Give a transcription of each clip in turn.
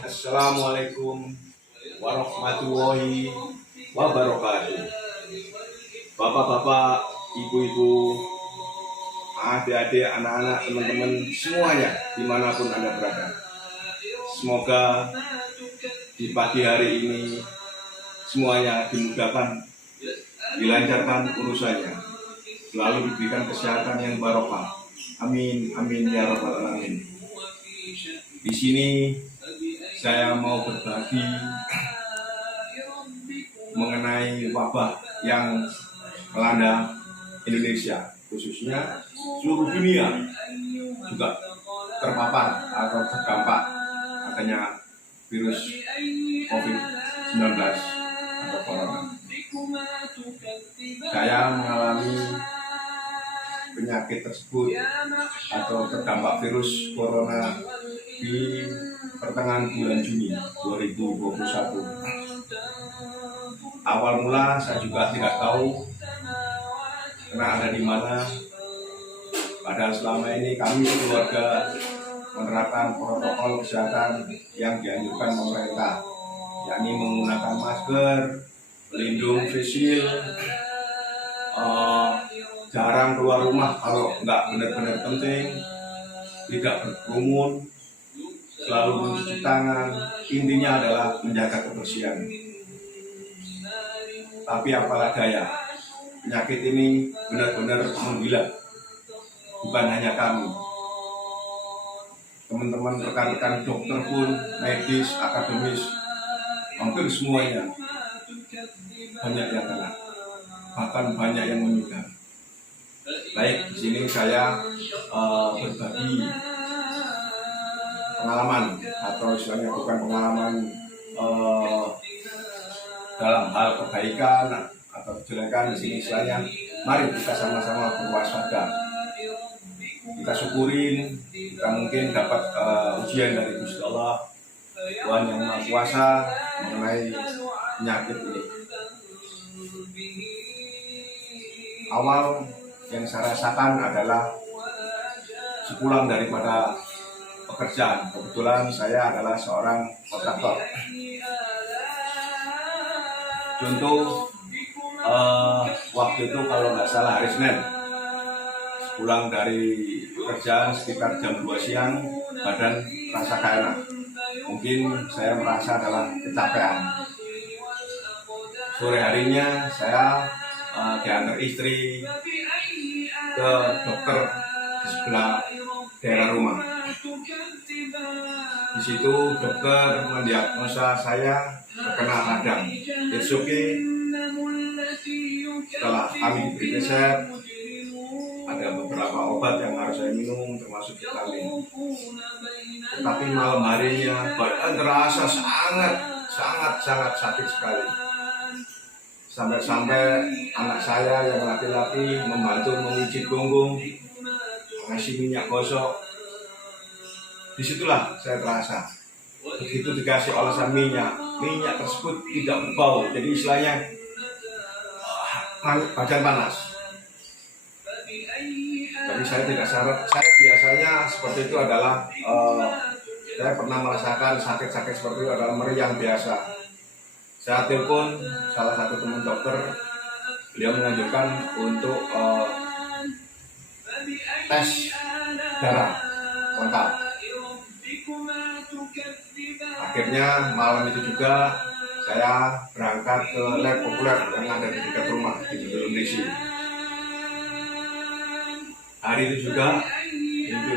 Assalamualaikum warahmatullahi wabarakatuh. Bapak-bapak, ibu-ibu, adik-adik, anak-anak, teman-teman semuanya dimanapun Anda berada. Semoga di pagi hari ini semuanya dimudahkan, dilancarkan urusannya, selalu diberikan kesehatan yang barokah. Amin, amin ya rabbal alamin. Di sini saya mau berbagi mengenai wabah yang melanda Indonesia, khususnya seluruh dunia juga terpapar atau terdampak adanya virus COVID-19 atau corona. Saya mengalami penyakit tersebut atau terdampak virus corona di pertengahan bulan Juni 2021. Awal mula saya juga tidak tahu karena ada di mana. Padahal selama ini kami keluarga menerapkan protokol kesehatan yang dianjurkan pemerintah, yakni menggunakan masker, pelindung face shield, jarang keluar rumah kalau nggak benar-benar penting, tidak berkerumun, selalu mencuci tangan. Intinya adalah menjaga kebersihan. Tapi apalah daya, penyakit ini benar-benar menggila. Bukan hanya kami, teman-teman rekan-rekan dokter pun, medis, akademis, hampir semuanya banyak yang kena, bahkan banyak yang meninggal. Baik, di sini saya berbagi pengalaman, atau istilahnya bukan pengalaman dalam hal kebaikan atau kejelekan. Di sini istilahnya, mari kita sama-sama berwaspada. Kita syukurin, kita mungkin dapat ujian dari Gusti Allah, Tuhan yang Maha Kuasa, mengenai penyakit ini. Awal yang saya rasakan adalah sepulang daripada pekerjaan. Kebetulan saya adalah seorang kontraktor. Contoh, waktu itu kalau nggak salah hari Senin, pulang dari pekerjaan sekitar jam 2 siang, badan rasa gak enak. Mungkin saya merasa adalah kecapean. Sore harinya saya diantar istri ke dokter di sebelah daerah rumah. Di situ dokter mendiagnosa saya terkena radang. It's okay. Setelah kami diberi resep, ada beberapa obat yang harus saya minum, termasuk vitamin. Tetapi malam harinya badan terasa sangat sakit sekali. Sampai-sampai anak saya yang laki-laki membantu memijit punggung, ngasih minyak gosok. Disitulah saya terasa. Begitu dikasih olesan minyak tersebut tidak berbau. Jadi istilahnya badan panas. Tapi saya tidak syarat. Saya biasanya seperti itu adalah saya pernah merasakan sakit-sakit seperti itu adalah meriang biasa. Saya telepon salah satu teman dokter, beliau menganjurkan untuk tes darah lengkap. Akhirnya malam itu juga saya berangkat ke lab populer yang ada di dekat rumah di Indonesia. Hari itu juga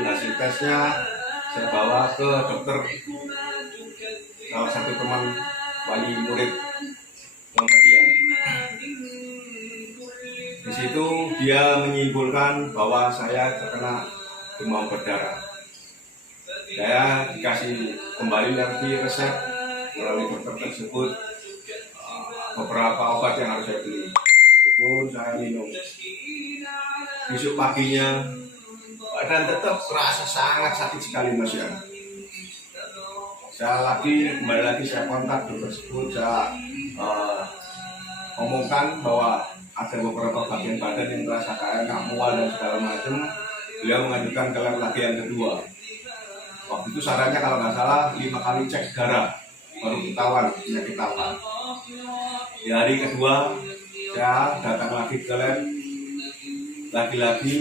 hasil tesnya saya bawa ke dokter, salah satu teman wali murid Muhammadiyah. Di situ dia menyimpulkan bahwa saya terkena demam berdarah. Saya dikasih kembali lagi resep melalui dokter tersebut, beberapa obat yang harus saya beli. Itu pun saya minum. Besok paginya badan tetap terasa sangat sakit sekali, Mas ya. Saya kembali lagi saya kontak dokter tersebut, saya omongkan bahwa ada beberapa bagian badan yang terasa kayak mual dan segala macam. Beliau mengajukan ke lab lagi yang kedua. itu sarannya kalau nggak salah 5 kali cek darah baru ketahuan penyakit apa. Di hari kedua saya datang lagi ke lab, lagi-lagi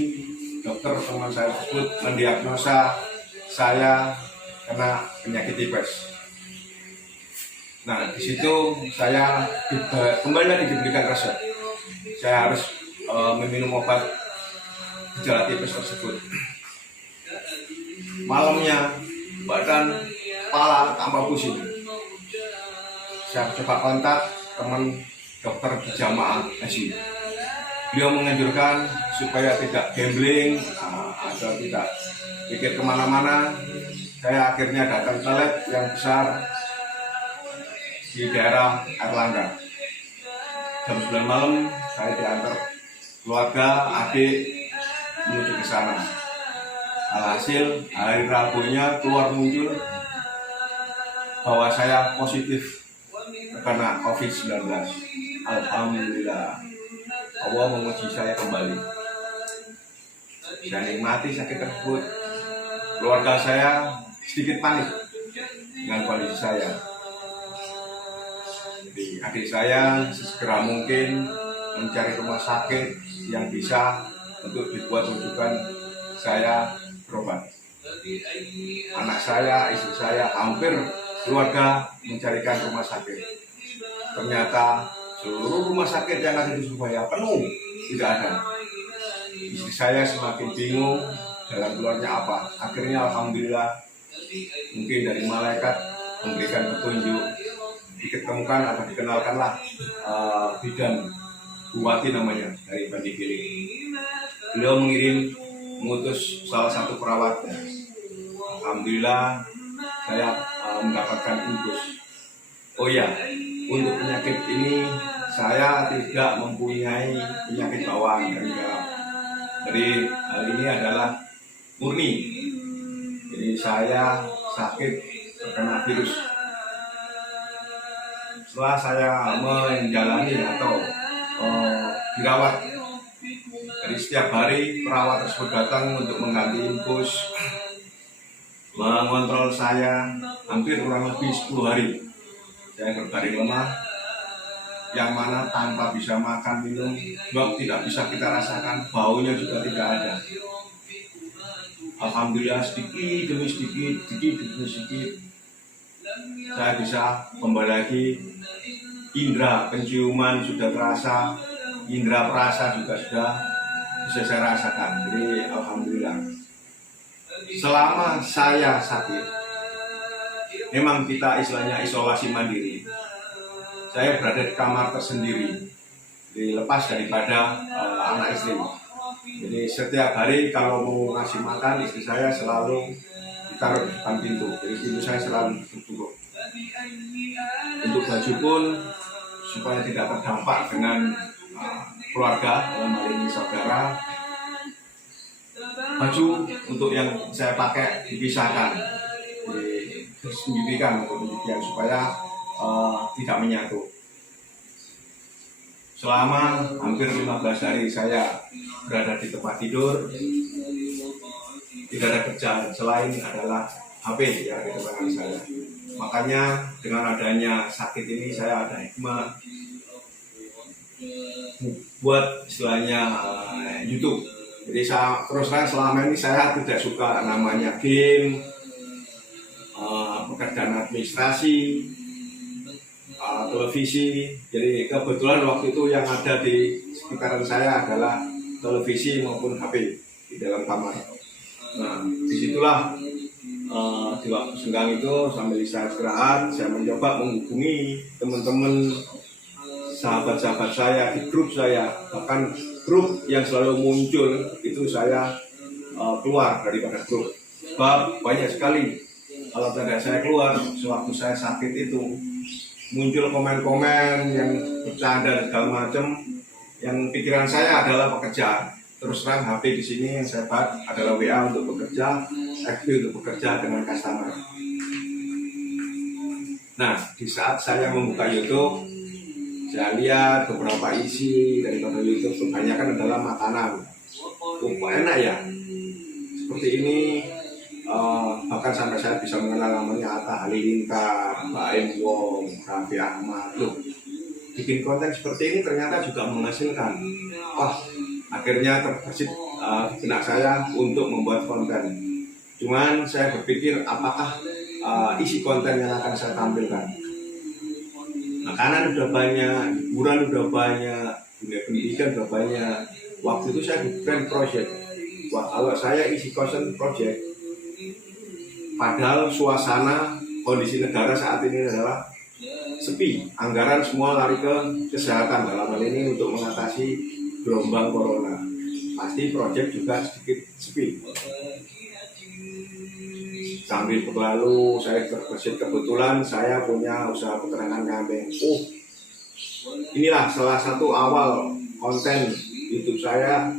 dokter teman saya tersebut mendiagnosa saya kena penyakit tipes. Nah, di situ saya kembali lagi diberikan resep. Saya harus meminum obat gejala tipes tersebut. Malamnya badan, kepala tambah pusing. Saya coba kontak teman dokter di jamaah haji. Beliau menganjurkan supaya tidak gambling atau tidak pikir kemana-mana. Saya akhirnya datang ke lab yang besar di daerah Erlangga. Jam 9 malam saya diantar keluarga, adik menuju ke sana. Alhasil hari Rabunya keluar muncul bahwa saya positif terkena COVID-19. Alhamdulillah, Allah menguji saya kembali. Saya nikmati sakit tersebut. Keluarga saya sedikit panik dengan kondisi saya. Jadi adik saya sesegera mungkin mencari rumah sakit yang bisa untuk dibuat rujukan saya berobat. Anak saya, istri saya, hampir keluarga mencarikan rumah sakit. Ternyata seluruh rumah sakit yang ada di Surabaya penuh, tidak ada. Istri saya semakin bingung jalan keluarnya apa. Akhirnya alhamdulillah mungkin dari malaikat memberikan petunjuk, diketemukan atau dikenalkanlah bidan Buwati namanya dari Bandung. Beliau mengutus salah satu perawatnya. Alhamdulillah saya mendapatkan infus. Oh ya, untuk penyakit ini saya tidak mempunyai penyakit bawaan dari dalam. Jadi hal ini adalah murni. Jadi saya sakit terkena virus. Setelah saya menjalani atau dirawat, jadi setiap hari perawat tersebut datang untuk mengganti infus, mengontrol saya hampir kurang lebih 10 hari. Saya berbaring lemah, yang mana tanpa bisa makan minum, sebab tidak bisa kita rasakan, baunya juga tidak ada. Alhamdulillah sedikit demi sedikit, saya bisa kembali lagi. Indra penciuman sudah terasa, indra perasa juga sudah bisa saya rasakan. Jadi alhamdulillah. Selama saya sakit, memang kita istilahnya isolasi mandiri. Saya berada di kamar tersendiri, dilepas daripada anak istri. Jadi setiap hari kalau mau ngasih makan, istri saya selalu ditaruh di depan pintu. Jadi pintu saya selalu tertutup. Untuk baju pun supaya tidak terdampak dengan keluarga, dalam hal ini saudara, baju untuk yang saya pakai dipisahkan, disembunyikan kemudian supaya tidak menyatu. Selama hampir 15 hari saya berada di tempat tidur, tidak ada kerjaan selain adalah HP yang ada di tangan saya. Makanya dengan adanya sakit ini saya ada hikmah buat istilahnya YouTube. Jadi saya terus terang selama ini saya tidak suka namanya game, pekerjaan administrasi, televisi. Jadi kebetulan waktu itu yang ada di sekitaran saya adalah televisi maupun HP di dalam kamar. Nah, disitulah di waktu senggang itu sambil saya istirahat, saya mencoba menghubungi teman-teman, sahabat-sahabat saya di grup saya, bahkan grup yang selalu muncul itu saya keluar daripada grup. Sebab banyak sekali kalau tidak saya keluar sewaktu saya sakit itu muncul komen-komen yang bercanda segala macam, yang pikiran saya adalah pekerjaan. Terus terang HP di sini yang saya buat adalah WA untuk bekerja, FB untuk bekerja dengan customer. Nah, di saat saya membuka YouTube, saya lihat beberapa isi daripada YouTube kebanyakan adalah makanan. Enak ya, seperti ini. Bahkan bahkan sampai saya bisa mengenal namanya Atta Halilintar, Mbak Em Wong, Raffi Ahmad. Loh, bikin konten seperti ini ternyata juga menghasilkan. Wah, akhirnya terbesit di benak saya untuk membuat konten. Cuman saya berpikir apakah isi konten yang akan saya tampilkan. Makanan udah banyak, hiburan udah banyak, dunia pendidikan udah banyak. Waktu itu saya di brand project. Wah, kalau saya isi konten project, padahal suasana kondisi negara saat ini adalah sepi. Anggaran semua lari ke kesehatan dalam hal ini untuk mengatasi gelombang corona. Pasti project juga sedikit sepi. Sambil berlalu, saya terbesit kebetulan saya punya usaha peternakan kambing. Inilah salah satu awal konten YouTube saya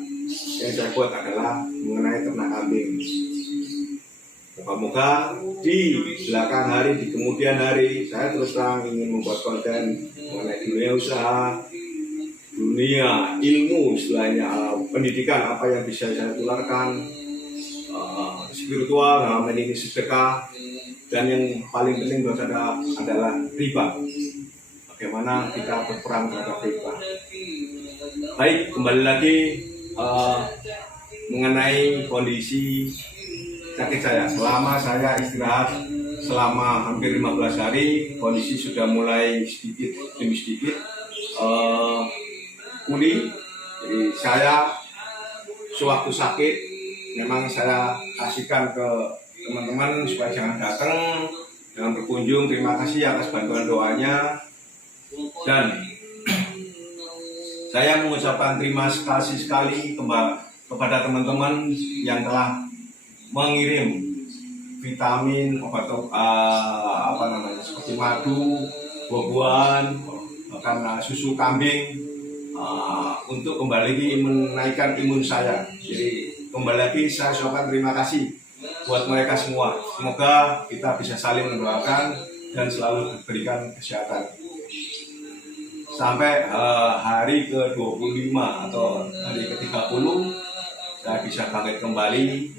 yang saya buat adalah mengenai ternak kambing. Moga-moga di belakang hari, di kemudian hari, saya terus terang ingin membuat konten mengenai dunia usaha, dunia ilmu, istilahnya pendidikan, apa yang bisa saya tularkan, spiritual, dalam ini sedekah, dan yang paling penting adalah riba. Bagaimana kita berperang terhadap riba. Baik, kembali lagi mengenai kondisi sakit saya. Selama saya istirahat selama hampir 15 hari, kondisi sudah mulai sedikit demi sedikit pulih. Jadi saya sewaktu sakit memang saya kasihkan ke teman-teman supaya jangan datang, jangan berkunjung. Terima kasih atas bantuan doanya, dan saya mengucapkan terima kasih sekali kepada teman-teman yang telah mengirim vitamin, obat seperti madu, buah-buahan, bahkan susu kambing untuk kembali lagi menaikkan imun saya. Jadi kembali lagi saya ucapkan terima kasih buat mereka semua. Semoga kita bisa saling mendoakan dan selalu diberikan kesehatan. Sampai hari ke-25 atau hari ke-30 saya bisa bangkit kembali.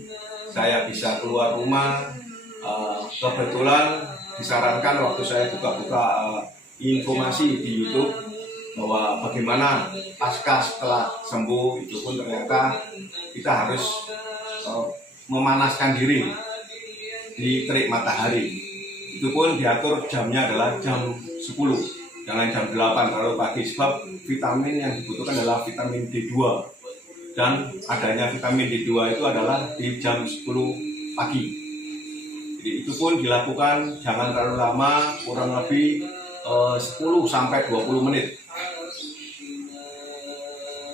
Saya bisa keluar rumah. Kebetulan disarankan waktu saya buka-buka informasi di YouTube bahwa bagaimana pasca setelah sembuh, itu pun ternyata kita harus memanaskan diri di terik matahari. Itu pun diatur jamnya adalah jam 10, jangan jam 8 terlalu pagi, sebab vitamin yang dibutuhkan adalah vitamin D2, dan adanya vitamin D2 itu adalah di jam 10 pagi. Jadi itu pun dilakukan jangan terlalu lama, kurang lebih 10-20 menit.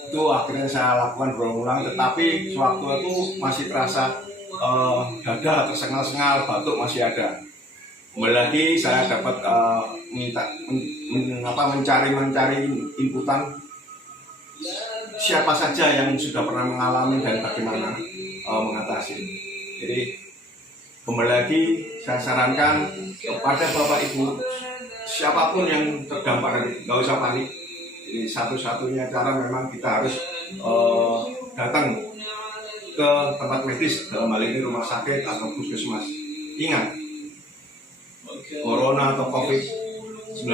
Itu akhirnya saya lakukan berulang-ulang, tetapi sewaktu itu masih terasa dada tersengal-sengal, batuk masih ada. Kembali lagi saya dapat mencari inputan siapa saja yang sudah pernah mengalami dan bagaimana mengatasi. Jadi kembali lagi saya sarankan kepada Bapak Ibu, siapapun yang terdampak, nggak usah panik. Jadi satu-satunya cara memang kita harus datang ke tempat medis, dalam hal ini rumah sakit atau puskesmas. Ingat, corona atau COVID-19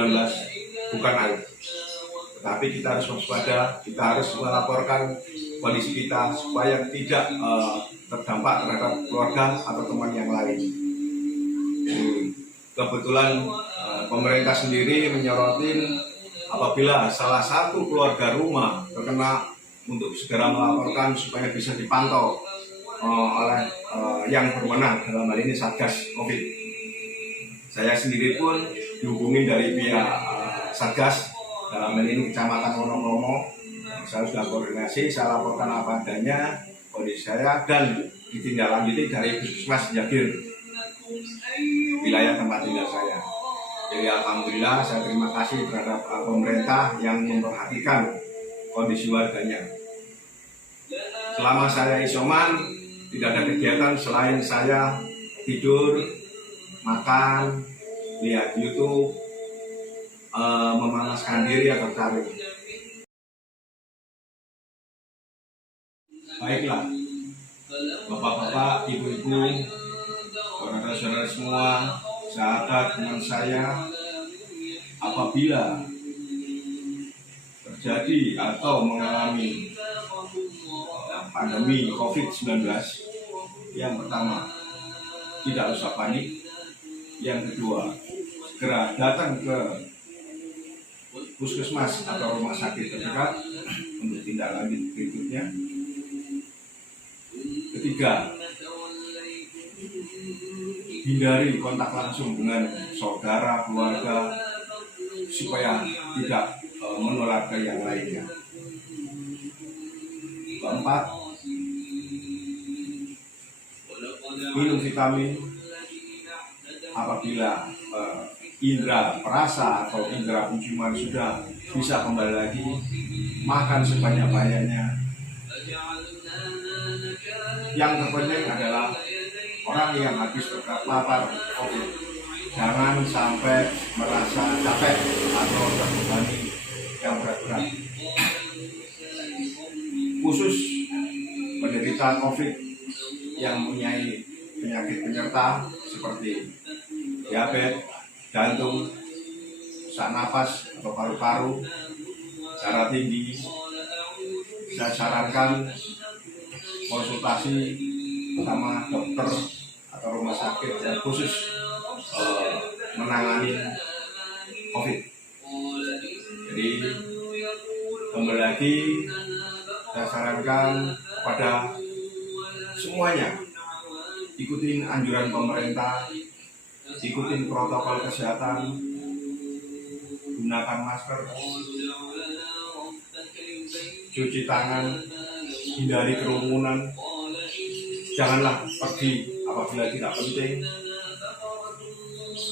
bukan aib, tetapi kita harus waspada, kita harus melaporkan kondisi kita supaya tidak terdampak terhadap keluarga atau teman yang lain. Kebetulan pemerintah sendiri menyorotin apabila salah satu keluarga rumah terkena, untuk segera melaporkan supaya bisa dipantau oleh yang berwenang, dalam hal ini Satgas COVID. Saya sendiri pun dihubungi dari pihak Satgas, dalam hal ini Kecamatan Wonokromo. Saya sudah koordinasi, saya laporkan apa adanya kondisi saya, dan ditindaklanjuti dari Puskesmas Jagir, wilayah tempat tinggal saya. Jadi alhamdulillah saya terima kasih terhadap pemerintah yang memperhatikan kondisi warganya. Selama saya isoman, tidak ada kegiatan selain saya tidur, makan, lihat YouTube, memanaskan diri atau cari. Baiklah, bapak-bapak, ibu-ibu, saudara-saudara semua, sahabat teman saya, apabila terjadi atau mengalami pandemi COVID-19, yang pertama, tidak usah panik. Yang kedua, segera datang ke puskesmas atau rumah sakit terdekat untuk tindak lanjut berikutnya. Ketiga, hindari kontak langsung dengan saudara, keluarga, supaya tidak menular ke yang lainnya. Keempat, minum vitamin. Apabila indera perasa atau indera penciuman sudah bisa kembali lagi, makan sebanyak-banyaknya. Yang terpenting adalah orang yang habis terpapar COVID, jangan sampai merasa capek atau terbebani yang berat-berat. Khusus penderita COVID yang mempunyai penyakit penyerta seperti diabetes, jantung, sesak napas atau paru-paru, darah tinggi, saya sarankan konsultasi bersama dokter atau rumah sakit yang khusus menangani COVID. Jadi kembali lagi saya sarankan pada semuanya, ikutin anjuran pemerintah, ikutin protokol kesehatan, gunakan masker, cuci tangan, hindari kerumunan, janganlah pergi apabila tidak penting.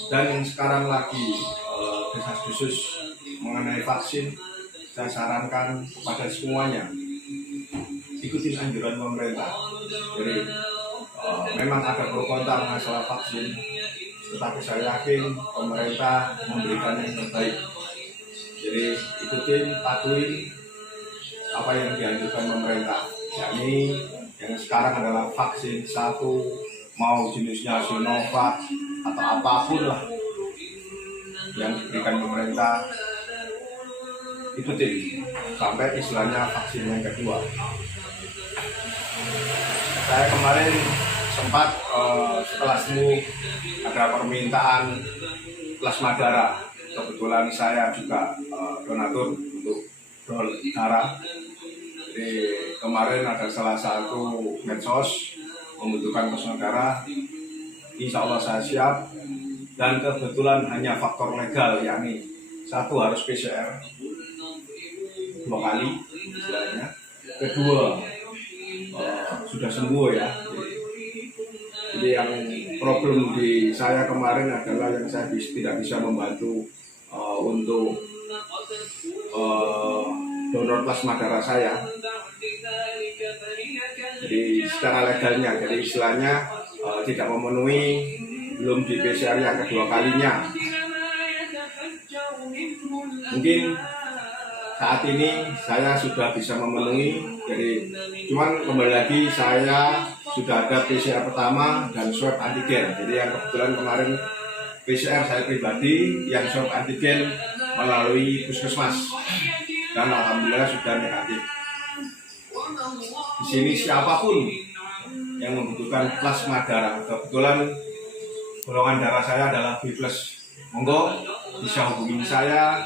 Dan yang sekarang lagi desas-desus mengenai vaksin, saya sarankan kepada semuanya, ikutin anjuran pemerintah. Jadi memang ada pro kontra masalah vaksin, tetapi saya yakin pemerintah memberikan yang terbaik. Jadi ikutin, patuhi apa yang dianjurkan pemerintah, yakni yang sekarang adalah vaksin satu, mau jenisnya Sinovac atau apapun lah yang diberikan pemerintah, ikutin sampai istilahnya vaksin yang kedua. Saya kemarin sempat setelah sembuh ada permintaan plasma darah. Kebetulan saya juga donatur untuk donor darah. Jadi kemarin ada salah satu medsos membutuhkan plasma darah. Insya Allah saya siap. Dan kebetulan hanya faktor legal, yakni satu harus PCR 2 kali istilahnya. Kedua sudah sembuh ya. Jadi yang problem di saya kemarin adalah yang saya tidak bisa membantu untuk donor plasma darah saya. Jadi secara legalnya, jadi istilahnya tidak memenuhi, belum di PCR yang kedua kalinya. Mungkin saat ini saya sudah bisa memenuhi, jadi cuman kembali lagi saya sudah ada PCR pertama dan swab antigen. Jadi yang kebetulan kemarin PCR saya pribadi, yang swab antigen melalui puskesmas dan alhamdulillah sudah negatif. Di sini siapapun yang membutuhkan plasma darah, kebetulan golongan darah saya adalah B+, monggo bisa hubungi saya.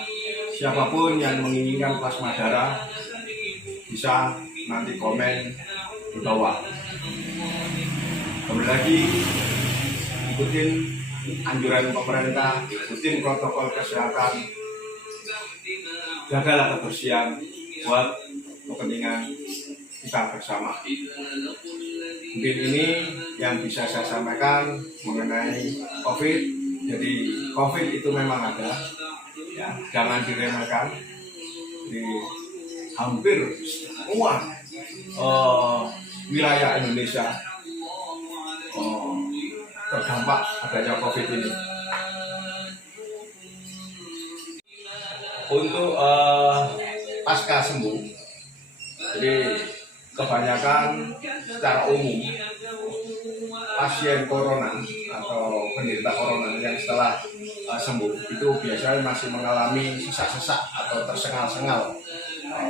Siapapun yang menginginkan plasma darah bisa nanti komen di bawah. Kembali lagi, ikutin anjuran pemerintah, ikutin protokol kesehatan, jagalah kebersihan buat kepentingan kita bersama. Mungkin ini yang bisa saya sampaikan mengenai COVID. Jadi COVID itu memang ada, ya, jangan diremehkan. Di hampir semua wilayah Indonesia terdampak adanya COVID ini. Untuk pasca sembuh, jadi kebanyakan secara umum pasien corona atau atau penderita corona yang setelah sembuh itu biasanya masih mengalami sesak-sesak atau tersengal-sengal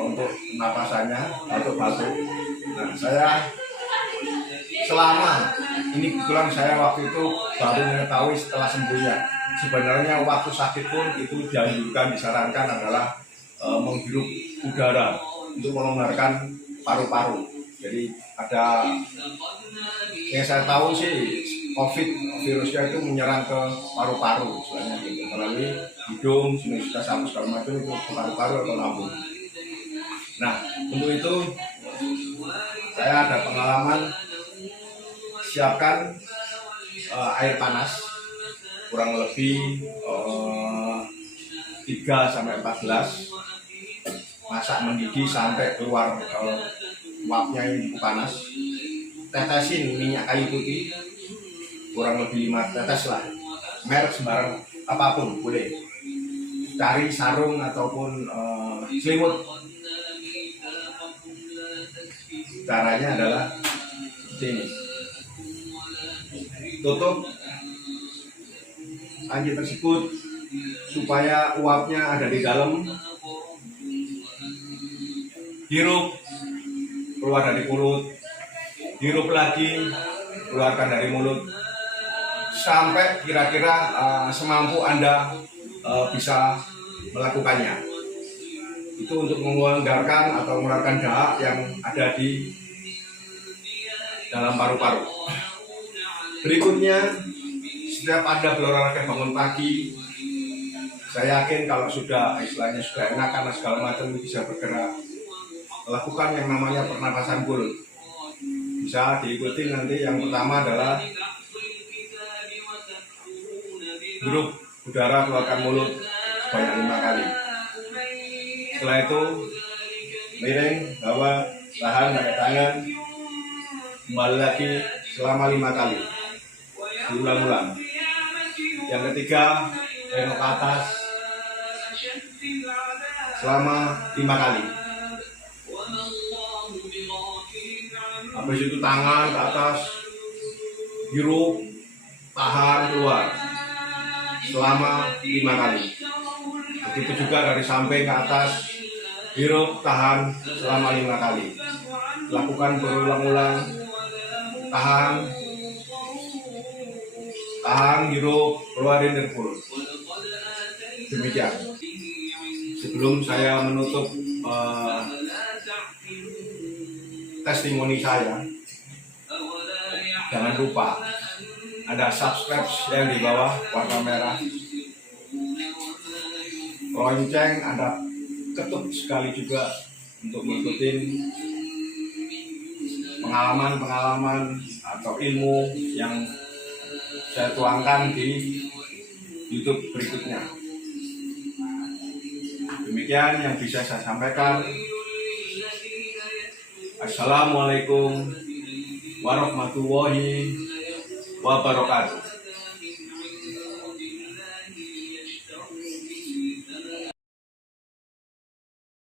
untuk napasannya atau batuk. Nah, saya selama ini kebetulan saya waktu itu baru mengetahui setelah sembuhnya. Sebenarnya waktu sakit pun itu dianjurkan, disarankan adalah menghirup udara untuk melonggarkan paru-paru. Jadi ada yang saya tahu sih COVID virusnya itu menyerang ke paru-paru, soalnya gitu, melalui hidung, sinus sampus segala macam itu ke paru-paru atau lambung. Nah, untuk itu saya ada pengalaman siapkan air panas kurang lebih 3-4 gelas, masak mendidih sampai keluar uapnya yang cukup panas, tetesin minyak kayu putih kurang lebih 5 tetes lah, merek sembarang apapun boleh, cari sarung ataupun selimut. Caranya adalah seperti ini, tutup tangki tersebut supaya uapnya ada di dalam, hirup keluar dari mulut, hirup lagi keluarkan dari mulut, sampai kira-kira semampu Anda bisa melakukannya. Itu untuk melonggarkan atau mengeluarkan dahak yang ada di dalam paru-paru. Berikutnya, setiap Anda berolahraga bangun pagi, saya yakin kalau sudah istilahnya sudah enak karena segala macam bisa bergerak, lakukan yang namanya pernapasan full. Bisa diikuti nanti. Yang pertama adalah hirup udara keluarkan mulut sebanyak 5 kali. Setelah itu miring, bawah, tahan pakai tangan, kembali lagi selama 5 kali, diulang-ulang. Yang ketiga, tengok ke atas selama 5 kali. Habis itu tangan ke atas, hirup, tahan, keluar selama 5 kali. Begitu juga dari samping ke atas, hirup, tahan selama 5 kali. Lakukan berulang-ulang, tahan, hirup, keluarin dari mulut. Demikian. Sebelum saya menutup testimoni saya, jangan lupa ada subscribe yang di bawah warna merah, lonceng Anda ketuk sekali juga untuk mengikuti pengalaman atau ilmu yang saya tuangkan di YouTube berikutnya. Demikian yang bisa saya sampaikan. Assalamualaikum warahmatullahi wabarakatuh.